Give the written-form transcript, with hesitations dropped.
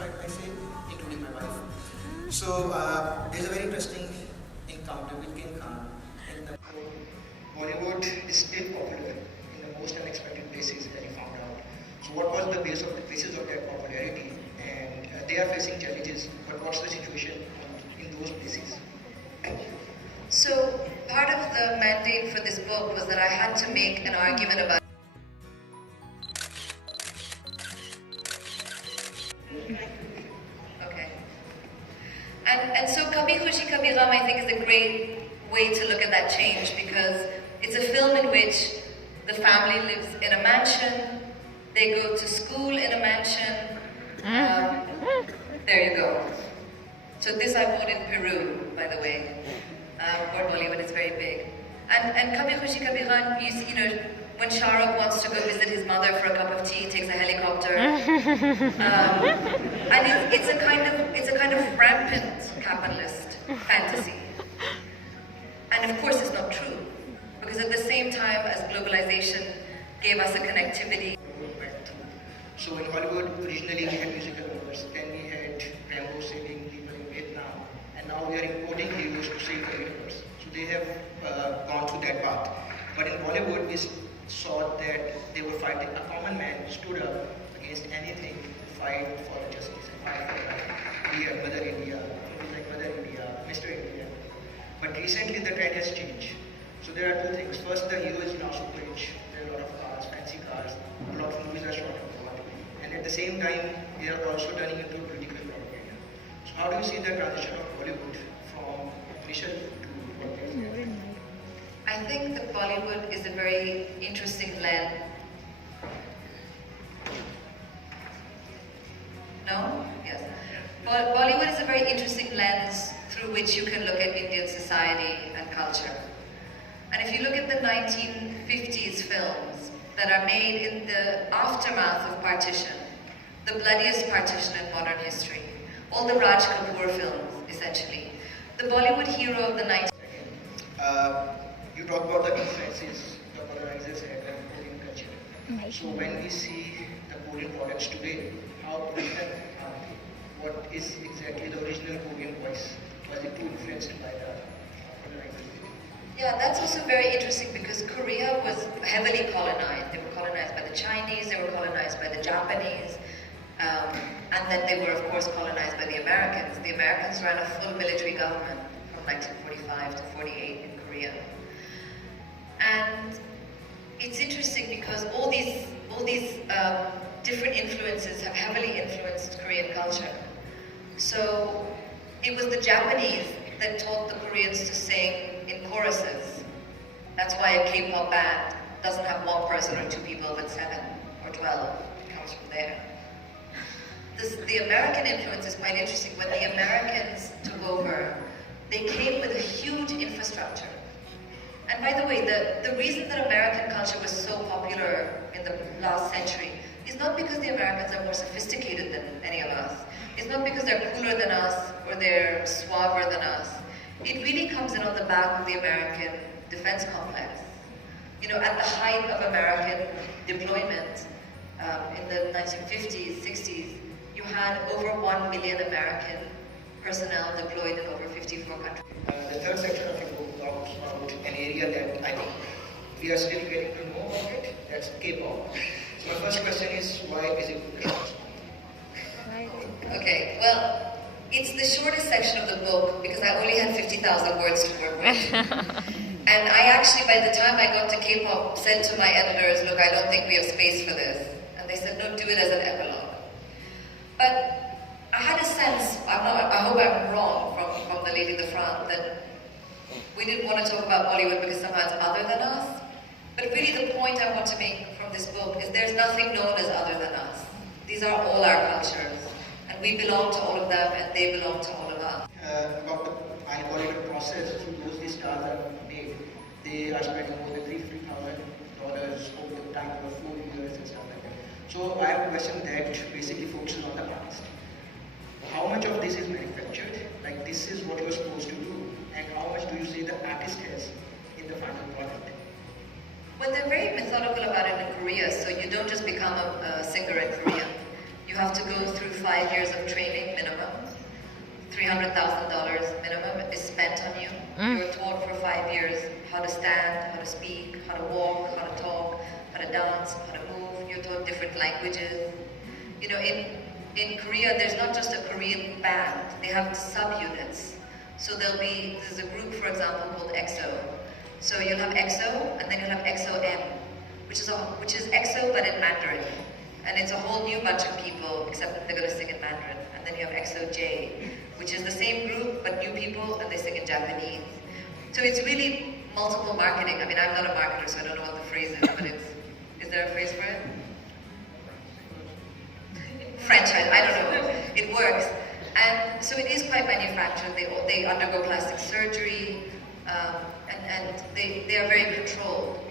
I say, including my wife. So there's a very interesting encounter with King Khan in the Bollywood is still popular in the most unexpected places that he found out. So what was the basis of that popularity? And they are facing challenges, but what's the situation in those places? So part of the mandate for this book was that I had to make an argument about okay. And so Kabhi Khushi Kabhi Gham, I think, is a great way to look at that change, because it's a film in which the family lives in a mansion, they go to school in a mansion. There you go. So this I bought in Peru, by the way. Port Bollywood is very big. And Kabhi Khushi Kabhi Gham, you know, when Shah Rukh wants to go visit his mother for a cup of tea, he takes a helicopter. And it's a kind of rampant capitalist fantasy. And of course it's not true, because at the same time as globalization gave us a connectivity. So in Hollywood, originally we had musical numbers, then we had Rambo saving people in Vietnam, and now we are importing heroes to save the universe. So they have gone through that path. But in Bollywood, we saw that they were fighting. A common man stood up against anything to fight for justice and fight for life. We have Mother India, movies like Mother India, Mr. India. But recently the trend has changed. So there are two things. First, the hero is now super rich. There are a lot of cars, fancy cars. A lot of movies are shot abroad. And at the same time, they are also turning into political propaganda. So how do you see the transition of Bollywood from official to what is it? I think that Bollywood is a very interesting blend. No? Yes. Bollywood is a very interesting lens through which you can look at Indian society and culture. And if you look at the 1950s films that are made in the aftermath of partition, the bloodiest partition in modern history, all the Raj Kapoor films, essentially, the Bollywood hero of the 19th. You talk about the influences the colonizers had on Korean culture. So when we see the Korean products today, how Korean are they? What is exactly the original Korean voice? Was it too influenced by the colonizers? Yeah, that's also very interesting, because Korea was heavily colonized. They were colonized by the Chinese, they were colonized by the Japanese, and then they were of course colonized by the Americans. The Americans ran a full military government from 1945 to 48 in Korea. And it's interesting because all these different influences have heavily influenced Korean culture. So it was the Japanese that taught the Koreans to sing in choruses. That's why a K-pop band doesn't have one person or two people, but 7 or 12. It comes from there. The American influence is quite interesting. When the Americans took over, they came with a huge infrastructure. And by the way, the reason that American culture was so popular in the last century is not because the Americans are more sophisticated than any of us. It's not because they're cooler than us or they're suaver than us. It really comes in on the back of the American defense complex. You know, at the height of American deployment in the 1950s, 60s, you had over 1 million American personnel deployed in over 54 countries. The third section of your book talks about an area that I think we are still getting to know about it. That's K-pop. So my first question is, why is it good? Okay, well, it's the shortest section of the book because I only had 50,000 words to work with. And I actually, by the time I got to K-pop, said to my editors, look, I don't think we have space for this. And they said, no, do it as an epilogue. But I had a sense, I hope I'm wrong from the lady in the front, that we didn't want to talk about Bollywood because somehow it's other than us. But really the point I want to make from this book is there's nothing known as other than us. These are all our cultures. And we belong to all of them and they belong to all of us. About the algorithm process through those these stars are made, they are spending more than $3,000 over the time of 4 years and stuff like that. So I have a question that basically focuses on the artist. How much of this is manufactured? Like this is what you're supposed to do, and how much do you say the artist has in the final product? Well, they're very methodical about it in Korea, so you don't just become a singer in Korea. You have to go through 5 years of training minimum. $300,000 minimum is spent on you. You're taught for 5 years how to stand, how to speak, how to walk, how to talk, how to dance, how to move. You're taught different languages. You know, in Korea, there's not just a Korean band. They have subunits. So there's a group, for example, called EXO. So you'll have EXO, and then you'll have EXO-M, which is EXO but in Mandarin. And it's a whole new bunch of people, except that they're going to sing in Mandarin. And then you have EXO-J, which is the same group, but new people, and they sing in Japanese. So it's really multiple marketing. I mean, I'm not a marketer, so I don't know what the phrase is, but is there a phrase for it? Franchise, I don't know. It works. And so it is quite manufactured. They undergo plastic surgery, and they are very controlled.